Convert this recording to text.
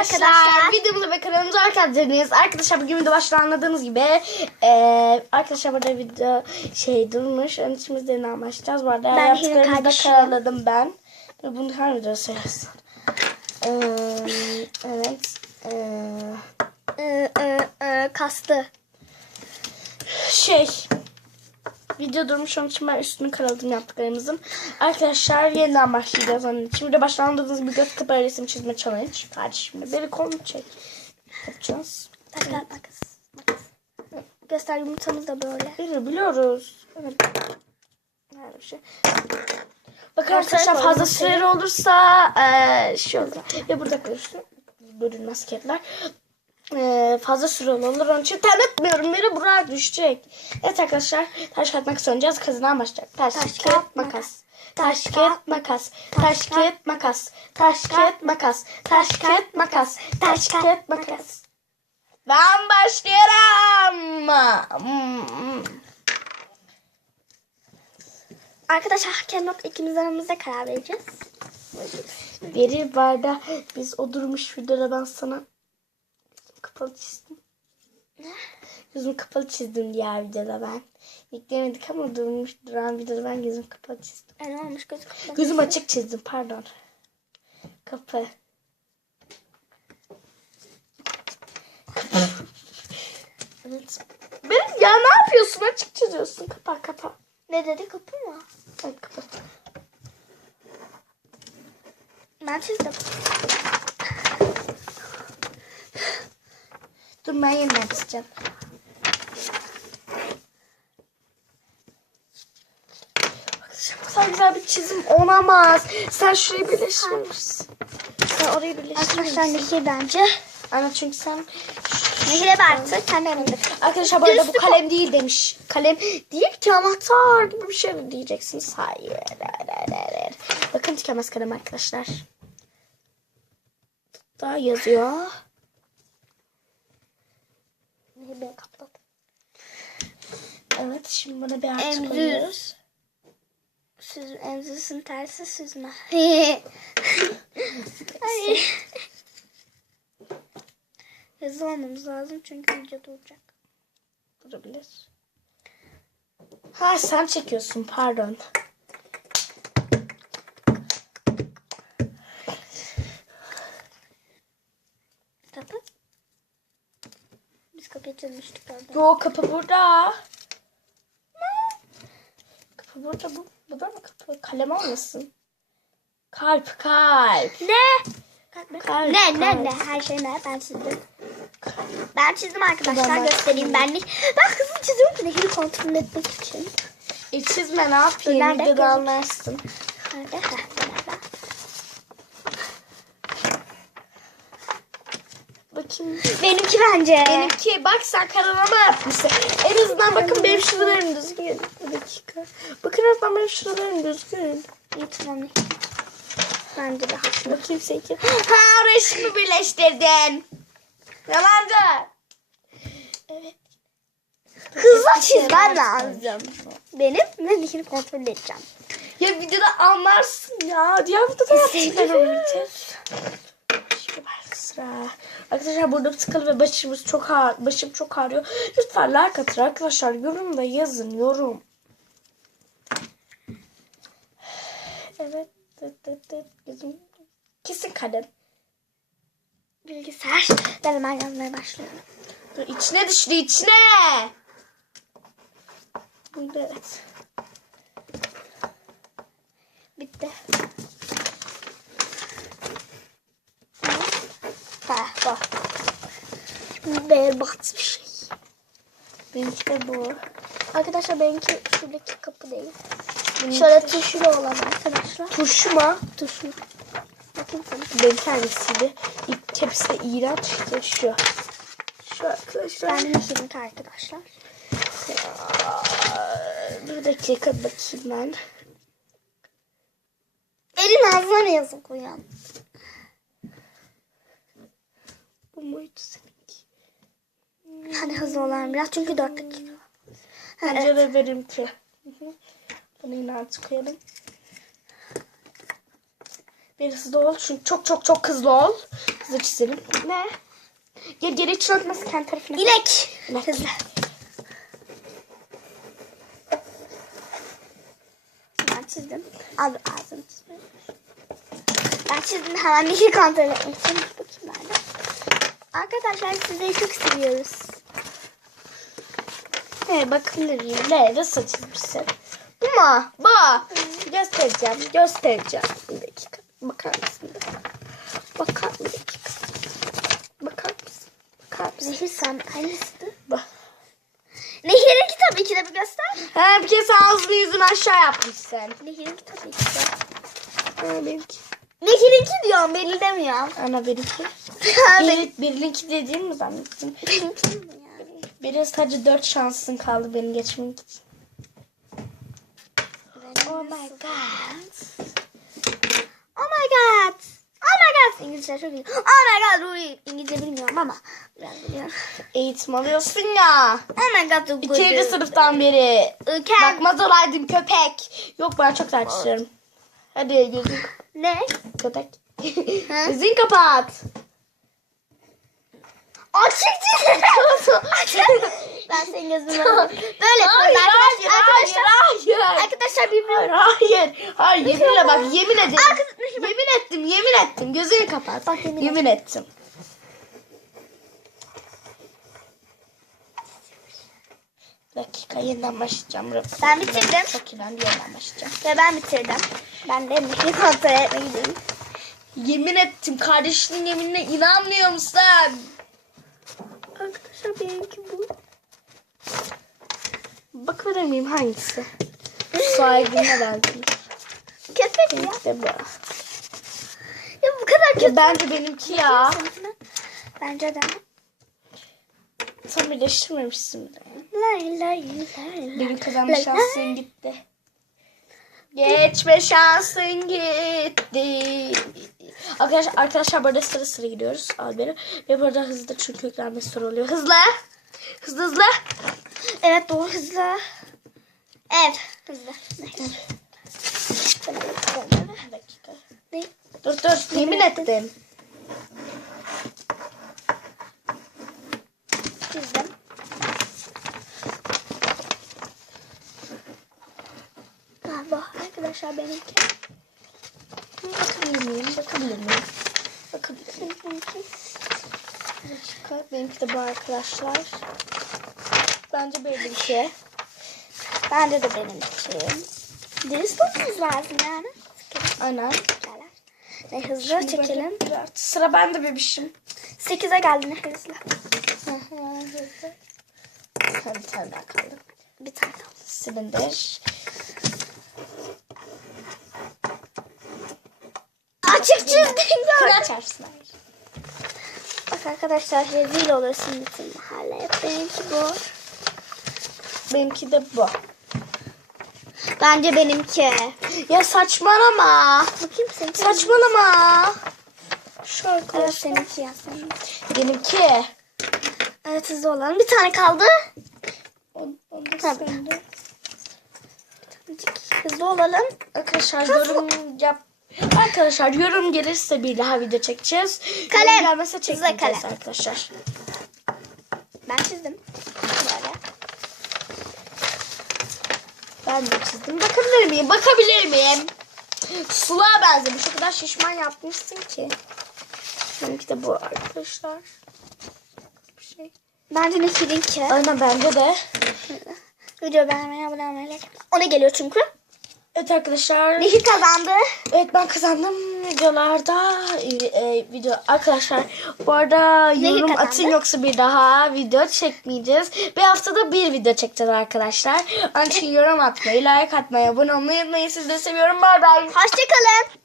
arkadaşlar. Videomuza ve kanalımıza hoş geldiniz. Arkadaşlar bugün de başta anladığınız gibi arkadaşlar burada video durmuş. Onun için biz de başlayacağız. Bu arada yaptıklarımızda karaladım ben. Bunu her videoda söylersin. Evet. Kastı. Video durmuş, onun için ben üstünü karaladım yaptıklarımızın. Arkadaşlar yeniden başlayacağız onun için. Bir de başta anladığınız bir göz kapağı resim çizme challenge. Kardeşimle beni konu çek. Yapacağız. Makas. Göster, yumurtamız da böyle. Biliyoruz. Evet. Her bir şey. Bakın arkadaşlar fazla süreli olursa olur. Ve burada karıştı. Bölünmez kekler. Fazla süreli olur. Onun için tanıtmıyorum. Biri buraya düşecek. Evet arkadaşlar. Taş kağıt makas oynayacağız. Kazanan başlayacak. Taş kağıt makas. Taş kağıt makas. Taş kağıt makas. Taş kağıt makas. Taş kağıt makas. Taş kağıt makas. Ben başlıyorum. Arkadaşlar hakem yok. İkimiz aramızda karar vereceğiz. Veri barda biz o durmuş videoda ben sana kapalı çizdim. Gözüm kapalı çizdim diğer videoda ben. Yükleyemedik ama duran videoda ben gözüm kapalı çizdim. Ne olmuş gözüm kapalı? Gözüm açık çizdim, pardon. Kapı. Evet. Benim ya, ne yapıyorsun? Açık çiziyorsun. Kapa. Ne dedi, kapı mı? Evet, kapa. Ben çizdim. Dur, ben yeniden çizeceğim. Bu kadar güzel bir çizim olamaz. Sen şurayı birleştirmişsin. Sen orayı birleştirmişsin. Arkadaşlar nehir bence. Aynen, çünkü sen... Nehire Bert'ı kendi elimde. Arkadaşlar bu arada bu kalem değil demiş. Kalem değil ki, anahtar gibi bir şey mi diyeceksiniz? Hayır. Bakın, tükenmez kalem arkadaşlar. Daha yazıyor. Nehir beni kapladı. Evet, şimdi bana bir artı koyuyoruz. Emzüsün tersi süzme. Hızlı olmamız lazım çünkü video duracak. Durabilir. Ha, sen çekiyorsun, pardon. Kapı. Biz kapıyı çizmiştik orada. Yo, kapı burada. Kapı burada, bu da mı kapı? Kalem olmasın. Kalp. Ne? Kalp. Ne? Her şey ne? Ben çizdim. Ben çizdim arkadaşlar. Göstereyim ben. Ben hızlı çiziyorum ki nehri kontrol etmek için. Çizme, ne yapayım? Nerede? Videoda anlarsın. Nerede? Bakayım. Benimki bence. Benimki, bak sen karalama yapmışsın. En azından bakın benim şuralarım düzgün. Bir dakika. Bakın en azından benim şuralarım düzgün. İyi, tamam. Bence de haklı. Bakayım seninki. Ha, orayı şimdi birleştirdin. Yalancı. Evet. Hızlı çizmem lazım. Benim ve nehri kontrol edeceğim. Ya videoda anlarsın ya. Diğer videoda yaptım ben onu bitir. Şimdi ben sıra. Arkadaşlar burada tıkalı ve başım çok ağrıyor. Lütfen like atın arkadaşlar. Yorum da yazın, yorum. Evet. Bizim kesin kalem. Bilgisayar. Ben hemen yazmaya başlıyorum. Dur, içine düştü, içine. Evet. Bitti. Bak. Berbat bir şey. Benimki de bu. Arkadaşlar benimki şuradaki kapı değil. Şöyle tuşlu olan arkadaşlar. Turşu mu? Tuşlu. Bakayım sana. Benimki hangisiydi? Hepsi de iğrenç. İşte şu. Şu arkadaşlar. Ben nehirinki arkadaşlar. Bir dakika bakayım ben. Elin ağzına ne yazık uyan. Bu muydu seninki? Hadi hızlı olan biraz çünkü 4 dakika. Bence de benimki. Bunu yine artık koyalım. Bir hızlı ol. Çünkü çok hızlı ol. hızlı çizelim. Ne? Geri hiç unutmasın kendi tarafına. İnek. İnek. Hızlı. Ben çizdim. Abi ağzını çizmeyi. Ben çizdim hemen bir şey kontrol etmek için. Bakayım nerede. Arkadaşlar sizleri çok seviyoruz. Bakabilirim. Ne? Nasıl çizmişsin? Bu mu? Bu. Göstereceğim. Bir dakika. Bakar mısın? Bakar bir dakika. Bakar mısın? Zehir sen aynısıydı. Bak. Nehir'inki tabii ki de bir göster. Bir kez ağzını yüzünü aşağı yapmışsın. Nehir'inki tabii ki de. Benimki. Nehir'inki diyorum belli demiyorum. Ana benimki. Birininki dediğin mi zannettin? Benimki mi ya? Biraz sadece 4 şansın kaldı beni geçmek için. Oh my god. Oh my god. Oh my god. İngilizce çok iyi. Oh my god. Ruhi İngilizce bilmiyorum ama biraz biliyorum. Eğitim alıyorsun ya. Oh my god. 2. sınıftan beri. Ülken. Bakmaz olaydım köpek. Yok ben çok tartışıyorum. Hadi gözün Ne? köpek. Ha? Gözün kapat. Açık çizim. Ben senin gözünü alayım. Böyle Hayır, yapıyoruz arkadaşlar. hayır. Arkadaşlar birbirine. Hayır yeminle bak yemin ederim. Yemin ettim. Gözünü kapat. Bak, yemin yemin ettim. Bir dakika yeniden başlayacağım. Ben bitirdim. Çok iğrendi yeniden başlayacağım. Ve ben bitirdim. Ben de bir kontrol etmeye gidiyorum. Yemin ettim kardeşinin yeminine inanmıyor musun? Arkadaşlar benimki bu. Bakabilir miyim hangisi? Sahibine verdim. Köpek ya. Benimki de bu. Ya bu kadar kötü. Bence benimki ya. Bence de. Sen birleştirmemişsin bile. Lay lay lay. Benim kazanma Lay şansın lay. gitti. Geçme şansın gitti. Arkadaşlar burada sıra gidiyoruz. Al beni. Ve burada hızlı çünkü yüklenme soru oluyor. Hızlı. Hızlı. Evet doğru hızlı. Evet hızlı. Bir dakika. Ne? Dur. Yemin ettim. Çizdim. Galiba arkadaşlar benimki. Bakabilir miyim? Bakabilir miyim? Bir dakika. Benimki de bu arkadaşlar. Bence benimki. Bence de benimki. Deniz tutmamız lazım yani. Aynen. Ne hızlı çekelim. Sıra bende bebişim. 8'e geldi ne hızlı. Hızlı. Bir tane daha kaldı. Bir tane kaldı. Silindir. Açık çizdin gördüm. Açarsın. Bak arkadaşlar rezil olursun bütün mahalle. Benimki bu. Benimki de bu. Bence benimki. Ya saçmalama. Bakayım seninki. Saçmalama. Şu Evet arkadaşlar. seninki ya senin. Benimki. Evet hızlı olalım. Bir tane kaldı. Onda Tabii. sende. Hızlı olalım. Arkadaşlar yorum yap. Arkadaşlar yorum gelirse bir daha video çekeceğiz. Kalem. Yorum gelmezse Hızlı çekmeyeceğiz kalem. arkadaşlar. Ben çizdim. Böyle. Ben de çizdim. Bakabilir miyim? Suluğa benzemiş. O kadar şişman yapmışsın ki. Benimki de bu arkadaşlar. Bir şey. Bence Nehir'inki. Aynen bence de. Video beğenmeyi, abone olmayı. Ona geliyor çünkü. Evet arkadaşlar. Nehir kazandı. Evet ben kazandım videolarda. Video arkadaşlar bu arada yorum kazandı? atın yoksa bir daha video çekmeyeceğiz. Bir haftada bir video çekeceğiz arkadaşlar. Onun için yorum atmayı, like atmayı, abone olmayı unutmayın. Sizi de seviyorum. Bay bay. Hoşçakalın.